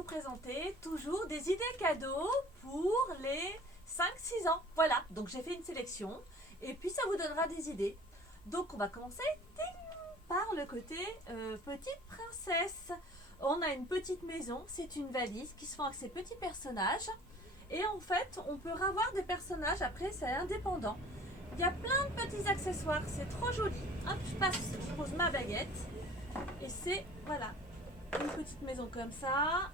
vous présenter toujours des idées cadeaux pour les 5-6 ans. Voilà, donc j'ai fait une sélection et puis ça vous donnera des idées. Donc on va commencer par le côté petite princesse. On a une petite maison, c'est une valise qui se fend avec ses petits personnages. Et en fait, on peut avoir des personnages, après c'est indépendant. Il y a plein de petits accessoires, c'est trop joli. Hop, je pose ma baguette. Et c'est, voilà, une petite maison comme ça,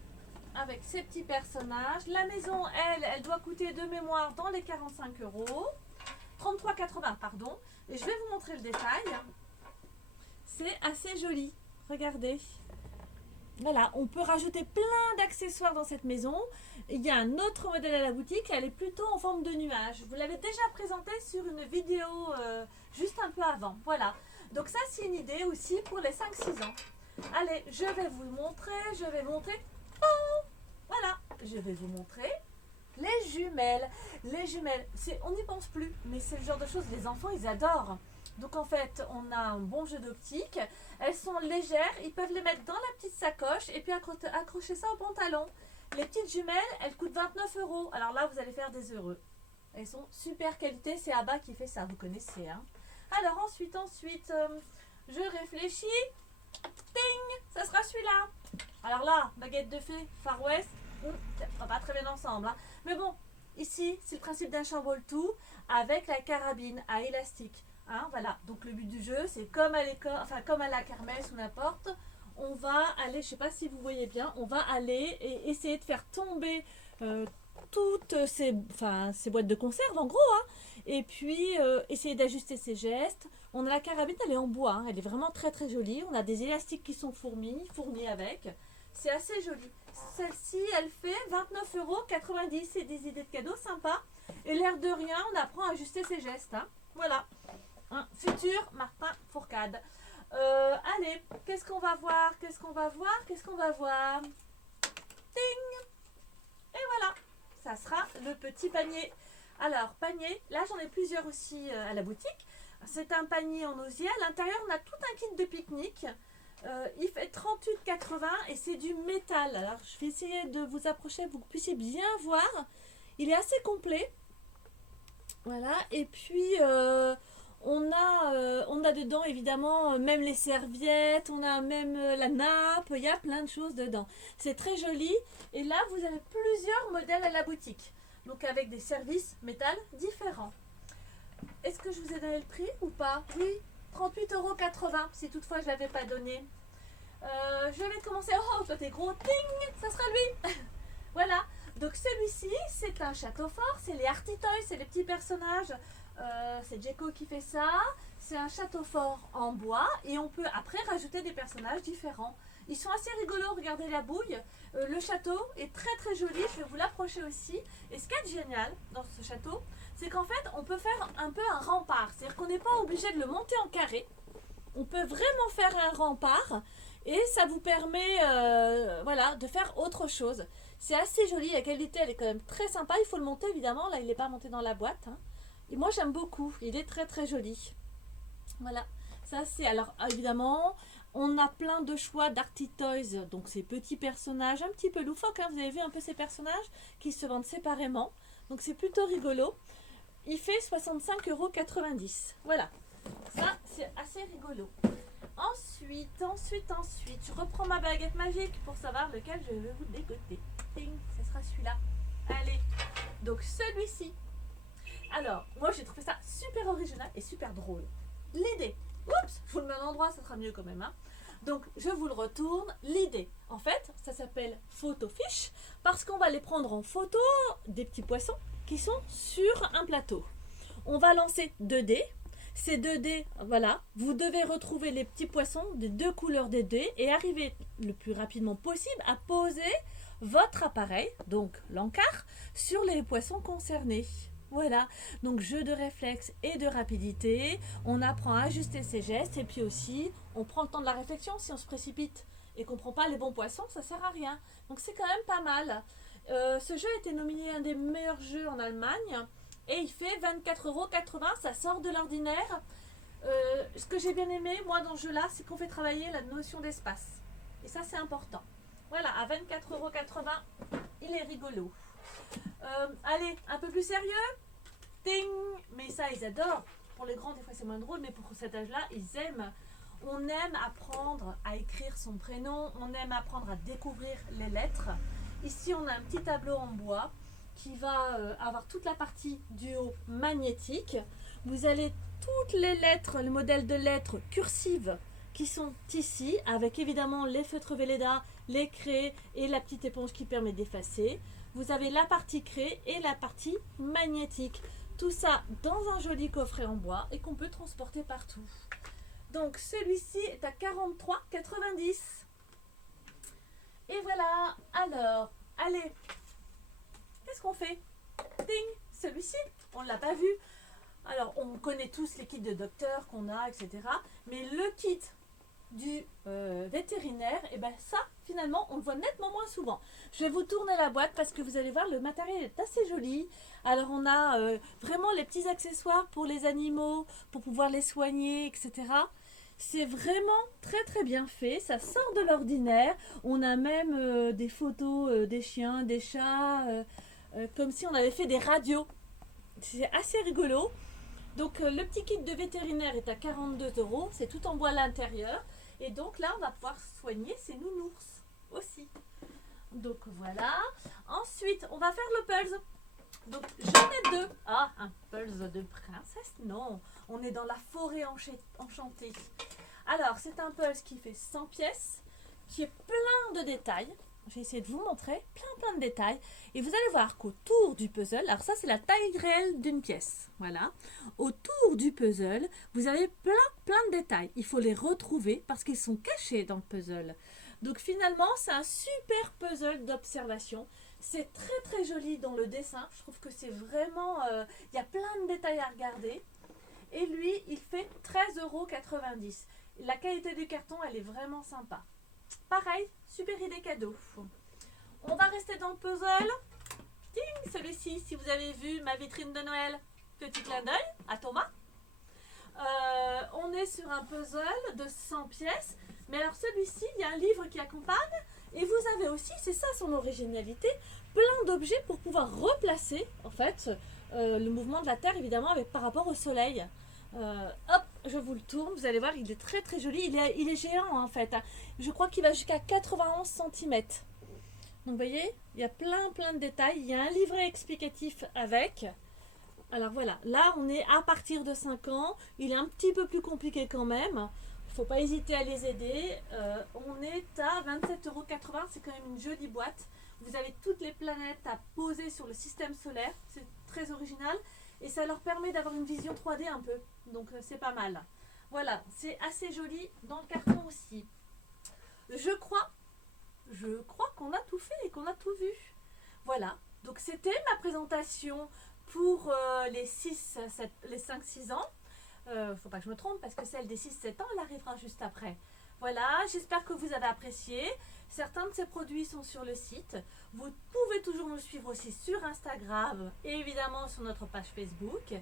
avec ses petits personnages. La maison, elle doit coûter de mémoire dans les 45 €. 33,80 pardon. Et je vais vous montrer le détail. C'est assez joli, regardez. Voilà, on peut rajouter plein d'accessoires dans cette maison. Il y a un autre modèle à la boutique, elle est plutôt en forme de nuage. Vous l'avez déjà présenté sur une vidéo juste un peu avant. Voilà, donc ça c'est une idée aussi pour les 5-6 ans. Allez, je vais vous montrer, oh, voilà, je vais vous montrer les jumelles. Les jumelles, on n'y pense plus, mais c'est le genre de choses les enfants ils adorent. Donc en fait, on a un bon jeu d'optique. Elles sont légères, ils peuvent les mettre dans la petite sacoche et puis accrocher ça au pantalon. Les petites jumelles, elles coûtent 29 €. Alors là, vous allez faire des heureux. Elles sont super qualité, c'est Abba qui fait ça, vous connaissez. Hein. Alors ensuite, je réfléchis. Ting, ça sera celui-là. Alors là, baguette de fée, Far West, ça va pas très bien ensemble. Hein. Mais bon, ici, c'est le principe d'un chamboule-tout avec la carabine à élastique. Hein, voilà, donc le but du jeu, c'est comme à l'école, enfin comme à la kermesse ou n'importe, on va aller, je sais pas si vous voyez bien, on va aller et essayer de faire tomber toutes ces boîtes de conserve en gros, hein, et puis essayer d'ajuster ses gestes. On a la carabine, elle est en bois, hein, elle est vraiment très très jolie. On a des élastiques qui sont fournis avec. C'est assez joli. Celle-ci, elle fait 29,90 €. C'est des idées de cadeaux sympas. Et l'air de rien, on apprend à ajuster ses gestes. Hein. Voilà. Un futur Martin Fourcade. Allez, qu'est-ce qu'on va voir? Ting! Et voilà, ça sera le petit panier. Alors, panier, là j'en ai plusieurs aussi à la boutique. C'est un panier en osier. À l'intérieur, on a tout un kit de pique-nique. Il fait 38,80 € et c'est du métal. Alors, je vais essayer de vous approcher pour que vous puissiez bien voir. Il est assez complet. Voilà, et puis on a dedans évidemment même les serviettes, on a même la nappe, il y a plein de choses dedans. C'est très joli et là vous avez plusieurs modèles à la boutique. Donc avec des services métal différents. Est-ce que je vous ai donné le prix ou pas? Oui, 38,80 € si toutefois je ne l'avais pas donné. Je vais commencer. Oh, toi t'es gros, ting, ça sera lui. Voilà. Donc celui-ci, c'est un château fort, c'est les Arty Toys, c'est les petits personnages. C'est Jeko qui fait ça. C'est un château fort en bois et on peut après rajouter des personnages différents. Ils sont assez rigolos, regardez la bouille. Le château est très très joli, je vais vous l'approcher aussi. Et ce qui est génial dans ce château, c'est qu'en fait on peut faire un peu un rempart. C'est-à-dire qu'on n'est pas obligé de le monter en carré. On peut vraiment faire un rempart et ça vous permet voilà, de faire autre chose. C'est assez joli, la qualité elle est quand même très sympa. Il faut le monter évidemment, là il n'est pas monté dans la boîte. Hein. Et moi j'aime beaucoup, il est très très joli. Voilà, ça c'est, alors évidemment, on a plein de choix d'Arty Toys, donc ces petits personnages un petit peu loufoques. Hein. Vous avez vu un peu ces personnages qui se vendent séparément, donc c'est plutôt rigolo. Il fait 65,90 €. Voilà, ça c'est assez rigolo. Ensuite, je reprends ma baguette magique pour savoir lequel je vais vous dégoter. Ting, ce sera celui-là. Allez, donc celui-ci. Alors, moi j'ai trouvé ça super original et super drôle. L'idée, oups, je vous le mets à l'endroit, ça sera mieux quand même. Hein. Donc, je vous le retourne. L'idée, en fait, ça s'appelle photo fiche parce qu'on va les prendre en photo des petits poissons qui sont sur un plateau. On va lancer 2 dés. Ces 2 dés, voilà, vous devez retrouver les petits poissons des 2 couleurs des dés et arriver le plus rapidement possible à poser votre appareil, donc l'encart, sur les poissons concernés. Voilà, donc jeu de réflexe et de rapidité, on apprend à ajuster ses gestes et puis aussi on prend le temps de la réflexion. Si on se précipite et qu'on ne prend pas les bons poissons, ça ne sert à rien. Donc c'est quand même pas mal. Ce jeu a été nominé un des meilleurs jeux en Allemagne et il fait 24,80 €, ça sort de l'ordinaire. Ce que j'ai bien aimé moi dans ce jeu là, c'est qu'on fait travailler la notion d'espace et ça c'est important. Voilà, à 24,80 €. Il est rigolo. Allez, un peu plus sérieux. Ting. Mais ça, ils adorent. Pour les grands, des fois, c'est moins drôle, mais pour cet âge-là, ils aiment. On aime apprendre à écrire son prénom. On aime apprendre à découvrir les lettres. Ici, on a un petit tableau en bois qui va avoir toute la partie du haut magnétique. Vous avez toutes les lettres, le modèle de lettres cursives qui sont ici, avec évidemment les feutres Velleda, les craies et la petite éponge qui permet d'effacer. Vous avez la partie craie et la partie magnétique. Tout ça dans un joli coffret en bois et qu'on peut transporter partout. Donc celui-ci est à 43,90 €. Et voilà, alors, allez, qu'est-ce qu'on fait? Ding, celui-ci, on ne l'a pas vu. Alors, on connaît tous les kits de docteur qu'on a, etc. Mais le kit du vétérinaire, et ben ça, finalement, on le voit nettement moins souvent. Je vais vous tourner la boîte parce que vous allez voir, le matériel est assez joli. Alors, on a vraiment les petits accessoires pour les animaux, pour pouvoir les soigner, etc. C'est vraiment très très bien fait, ça sort de l'ordinaire. On a même des photos des chiens, des chats, comme si on avait fait des radios. C'est assez rigolo. Donc le petit kit de vétérinaire est à 42 €, c'est tout en bois à l'intérieur. Et donc là, on va pouvoir soigner ses nounours aussi. Donc voilà. Ensuite, on va faire le pulse. Donc j'en ai deux. Ah, un pulse de princesse? Non, on est dans la forêt enchantée. Alors, c'est un pulse qui fait 100 pièces, qui est plein de détails. J'ai essayé de vous montrer plein de détails. Et vous allez voir qu'autour du puzzle, alors ça c'est la taille réelle d'une pièce. Voilà. Autour du puzzle, vous avez plein de détails. Il faut les retrouver parce qu'ils sont cachés dans le puzzle. Donc finalement, c'est un super puzzle d'observation. C'est très très joli dans le dessin. Je trouve que c'est vraiment... il y a plein de détails à regarder. Et lui, il fait 13,90 €. La qualité du carton, elle est vraiment sympa. Pareil, super idée cadeau. On va rester dans le puzzle. Ting, celui-ci, si vous avez vu ma vitrine de Noël, petit clin d'œil à Thomas. On est sur un puzzle de 100 pièces. Mais alors celui-ci, il y a un livre qui accompagne. Et vous avez aussi, c'est ça son originalité, plein d'objets pour pouvoir replacer, en fait, le mouvement de la Terre, évidemment, par rapport au Soleil. Hop, je vous le tourne, vous allez voir, il est très très joli. Il est géant en fait. Je crois qu'il va jusqu'à 91 cm. Donc vous voyez, il y a plein de détails. Il y a un livret explicatif avec. Alors voilà, là on est à partir de 5 ans. Il est un petit peu plus compliqué quand même. Il ne faut pas hésiter à les aider. On est à 27,80 €. C'est quand même une jolie boîte. Vous avez toutes les planètes à poser sur le système solaire. C'est très original. Et ça leur permet d'avoir une vision 3D un peu. Donc c'est pas mal. Voilà, c'est assez joli dans le carton aussi. Je crois qu'on a tout fait et qu'on a tout vu. Voilà, donc c'était ma présentation pour les 5-6 ans. Faut pas que je me trompe parce que celle des 6-7 ans, elle arrivera juste après. Voilà, j'espère que vous avez apprécié. Certains de ces produits sont sur le site. Vous pouvez toujours nous suivre aussi sur Instagram et évidemment sur notre page Facebook.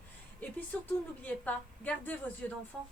Et puis surtout, n'oubliez pas, gardez vos yeux d'enfant.